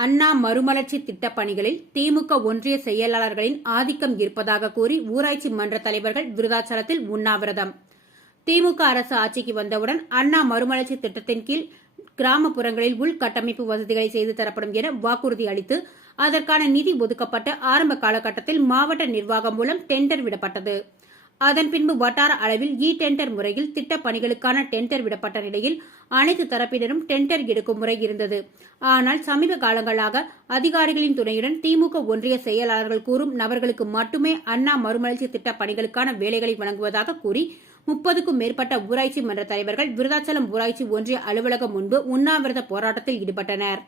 அண்ணா மறுமலர்ச்சி திட்டப் பணிகளில் திமுக ஒன்றிய செயலாளர்களின் ஆதிக்கம் இருப்பதாக கூறி ஊராட்சி மன்ற தலைவர்கள் விருதாச்சலத்தில் உண்ணாவிரதம். திமுக அரசு ஆட்சிக்கு வந்தவுடன் அண்ணா மறுமலர்ச்சி திட்டத்தின் கீழ் கிராமப்புறங்களில் உள்கட்டமைப்பு வசதிகளை செய்து தரப்படும் என வாக்குறுதி அளித்து அதற்கான நிதி ஒதுக்கப்பட்ட ஆரம்ப காலகட்டத்தில் மாவட்ட நிர்வாகம் மூலம் டெண்டர் விடப்பட்டது. அதன் பின்பு வட்டார அளவில் இ டெண்டர் முறையில் திட்டப் பணிகளுக்கான டெண்டர் விடப்பட்ட நிலையில் அனைத்து தரப்பினரும் டெண்டர் எடுக்கும் முறை இருந்தது. ஆனால் சமீப காலங்களாக அதிகாரிகளின் துணையுடன் திமுக ஒன்றிய செயலாளர்கள் கூறும் நபர்களுக்கு மட்டுமே அண்ணா மறுமலர்ச்சி திட்டப் பணிகளுக்கான வேலைகளை வழங்குவதாக கூறி முப்பதுக்கும் மேற்பட்ட ஊராட்சி மன்ற தலைவர்கள் விருதாச்சலம் ஊராட்சி ஒன்றிய அலுவலகம் முன்பு உண்ணாவிரத போராட்டத்தில் ஈடுபட்டனர்.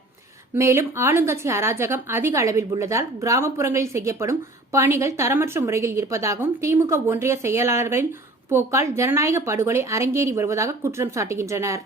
மேலும் ஆளுங்கட்சி அராஜகம் அதிக அளவில் உள்ளதால் கிராமப்புறங்களில் செய்யப்படும் பணிகள் தரமற்ற முறையில் இருப்பதாகவும் திமுக ஒன்றிய செயலாளர்களின் போக்கால் ஜனநாயக படுகொலை அரங்கேறி வருவதாக குற்றம் சாட்டுகின்றனர்.